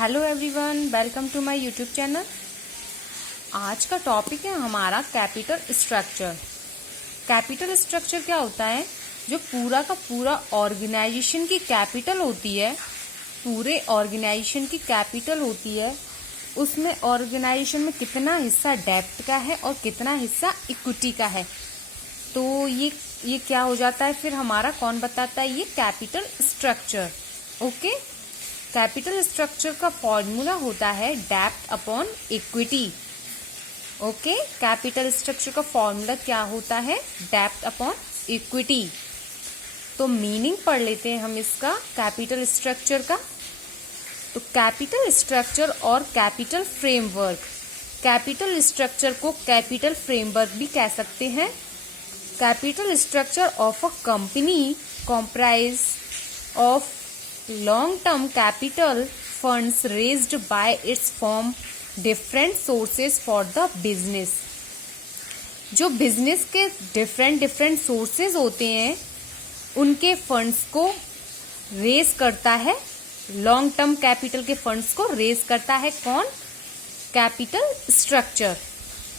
Hello everyone, welcome to my YouTube channel. आज का topic है हमारा कैपिटल स्ट्रक्चर। कैपिटल स्ट्रक्चर क्या होता है? जो पूरा का पूरा ऑर्गेनाइजेशन की कैपिटल होती है, पूरे ऑर्गेनाइजेशन की कैपिटल होती है, उसमें ऑर्गेनाइजेशन में कितना हिस्सा डेब्ट का है और कितना हिस्सा इक्विटी का है। तो ये क्या हो जाता है फिर हमारा? कौन बताता है? ये capital structure. Okay, capital structure का फॉर्मूला होता है डेब्ट upon equity. Okay, capital structure का फॉर्मूला क्या होता है? डेब्ट अपॉन इक्विटी। तो मीनिंग पढ़ लेते हैं हम इसका, कैपिटल स्ट्रक्चर का। तो कैपिटल स्ट्रक्चर और कैपिटल फ्रेमवर्क। कैपिटल स्ट्रक्चर को कैपिटल फ्रेमवर्क भी कह सकते हैं। Capital structure of a company comprise of long-term capital funds raised by its firm different sources for the business। जो बिजनेस के डिफरेंट सोर्सेज होते हैं, उनके फंड्स को रेज करता है। लॉन्ग टर्म कैपिटल के फंड्स को रेज करता है कौन? Capital structure.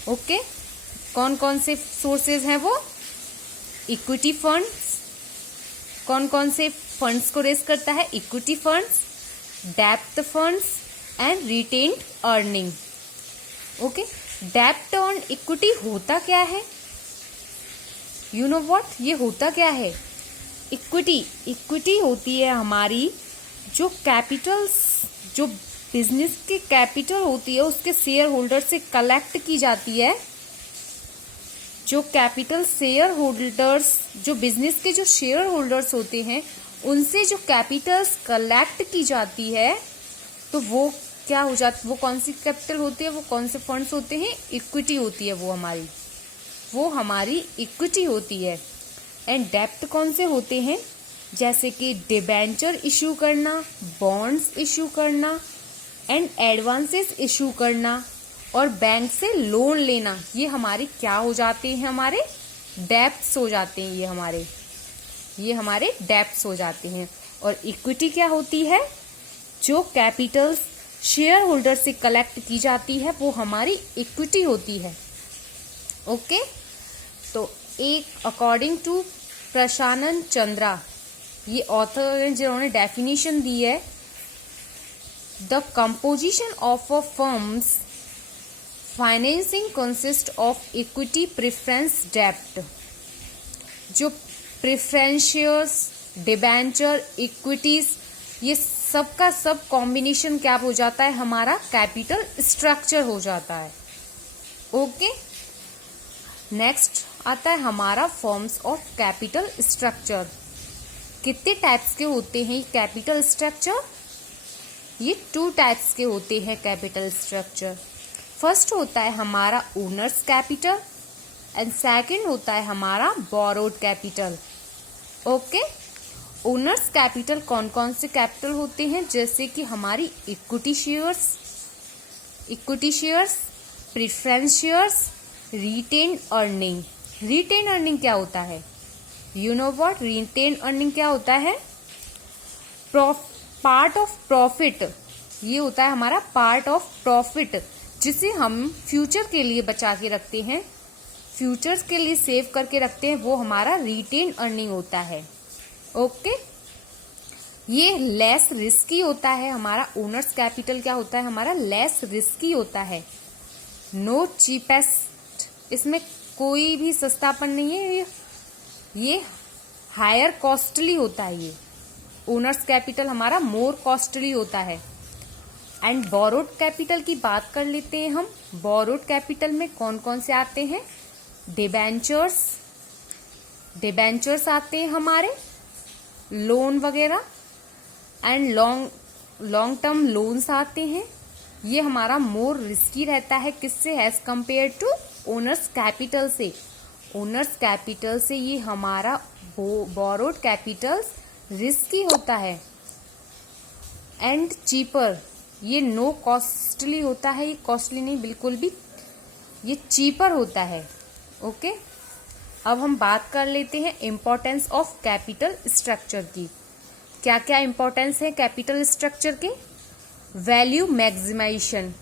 ओके, कौन कौन से सोर्सेज हैं वो? Equity funds. कौन कौन से फंड्स को रेज करता है? इक्विटी फंड्स, डेब्ट funds and retained earning. Okay, डेब्ट ऑन इक्विटी होता क्या है? यू नो व्हाट, ये होता क्या है? इक्विटी होती है हमारी जो कैपिटल्स, जो बिजनेस की कैपिटल होती है, उसके शेयर होल्डर से कलेक्ट की जाती है। जो कैपिटल शेयर होल्डर्स, जो बिजनेस के जो शेयर होल्डर्स होते हैं, उनसे जो कैपिटल्स कलेक्ट की जाती है, तो वो क्या हो जाती? वो कौन सी कैपिटल होती है? वो कौन से फंड्स होते हैं? इक्विटी होती है वो हमारी इक्विटी होती है। एंड डेब्ट कौन से होते हैं? जैसे कि डिबेंचर इशू करना, बॉन्ड्स इशू करना एंड एडवांसेस इशू करना और बैंक से लोन लेना, ये हमारी क्या हो जाते हैं? हमारे डेब्ट्स हो जाते हैं। ये हमारे डेब्ट्स हो जाते हैं। और इक्विटी क्या होती है? जो कैपिटल्स शेयर होल्डर से कलेक्ट की जाती है, वो हमारी इक्विटी होती है। ओके, तो एक अकॉर्डिंग टू प्रशानन चंद्रा, ये ऑथर ने जिन्होंने डेफिनेशन दी है, the composition of a firms financing consist of equity, preference, डेब्ट। जो प्रेफरेंशियर्स, डिबेंचर, इक्विटीज, ये सब का सब कॉम्बिनेशन क्या हो जाता है? हमारा कैपिटल स्ट्रक्चर हो जाता है। ओके, नेक्स्ट आता है हमारा फॉर्म्स ऑफ कैपिटल स्ट्रक्चर। कितने टाइप्स के होते हैं कैपिटल स्ट्रक्चर? ये 2 टाइप्स के होते हैं कैपिटल स्ट्रक्चर। फर्स्ट होता है हमारा ओनर्स कैपिटल एंड सेकंड होता है हमारा borrowed capital. Okay, owners capital कौन कौन से कैपिटल होते हैं? जैसे कि हमारी equity shares, preference shares, retained earning. Retained earning क्या होता है? You know what, retained earning क्या होता है? Part of profit. ये होता है हमारा पार्ट ऑफ प्रॉफिट, जिसे हम फ्यूचर के लिए बचा के रखते हैं, फ्यूचर्स के लिए सेव करके रखते हैं, वो हमारा रिटेन अर्निंग होता है। ओके, ये लेस रिस्की होता है। हमारा ओनर्स कैपिटल क्या होता है? हमारा लेस रिस्की होता है। नो चीपेस्ट, इसमें कोई भी सस्तापन नहीं है। ये हायर कॉस्टली होता है। ये ओनर्स कैपिटल हमारा मोर कॉस्टली होता है। एंड बोरोड कैपिटल की बात कर लेते हैं हम। बोरोड कैपिटल में कौन कौन से आते हैं? डिबेंचर्स आते हैं हमारे, लोन वगैरह, एंड लॉन्ग टर्म लोन्स आते हैं। ये हमारा मोर रिस्की रहता है। किससे? As compare to owners capital से। ओनर्स कैपिटल से ये हमारा बोरोड कैपिटल रिस्की होता है। एंड चीपर, ये नो कॉस्टली होता है। ये कॉस्टली नहीं बिल्कुल भी, ये चीपर होता है। ओके, अब हम बात कर लेते हैं इम्पोर्टेंस ऑफ कैपिटल स्ट्रक्चर की। क्या क्या इम्पोर्टेंस है कैपिटल स्ट्रक्चर के? वैल्यू मैक्सिमाइजेशन,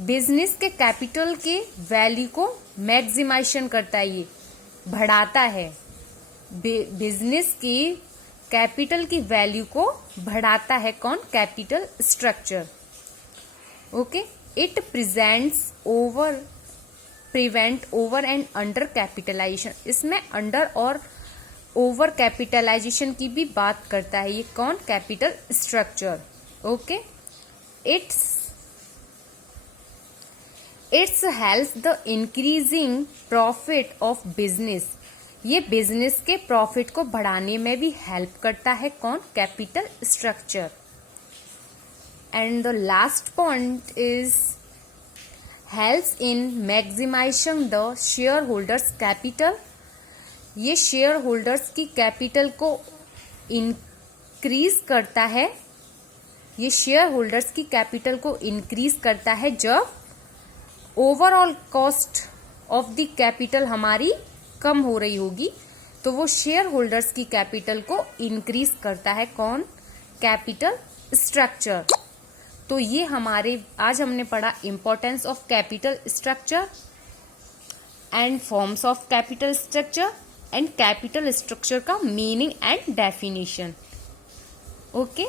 बिजनेस के कैपिटल के वैल्यू को मैक्सिमाइजेशन करता है, ये बढ़ाता है। बिजनेस की कैपिटल की वैल्यू को बढ़ाता है कौन? Capital structure. Okay, it prevent over and under capitalisation, इसमें अंडर और ओवर कैपिटलाइजेशन की भी बात करता है ये कौन? Capital structure. Okay, it's help the increasing profit of business, ये बिजनेस के प्रॉफिट को बढ़ाने में भी हेल्प करता है कौन? Capital structure. And the last point is helps in maximising the share holders capital, ये शेयर होल्डर्स की कैपिटल को इंक्रीज करता है, ये शेयर होल्डर्स की कैपिटल को इंक्रीज करता है जब overall cost of the capital हमारी कम हो रही होगी, तो वो शेयर होल्डर्स की कैपिटल को इंक्रीज करता है कौन? Capital structure. तो ये हमारे आज हमने पढ़ा importance of capital structure and forms of capital structure and capital structure का मीनिंग एंड डेफिनेशन। ओके।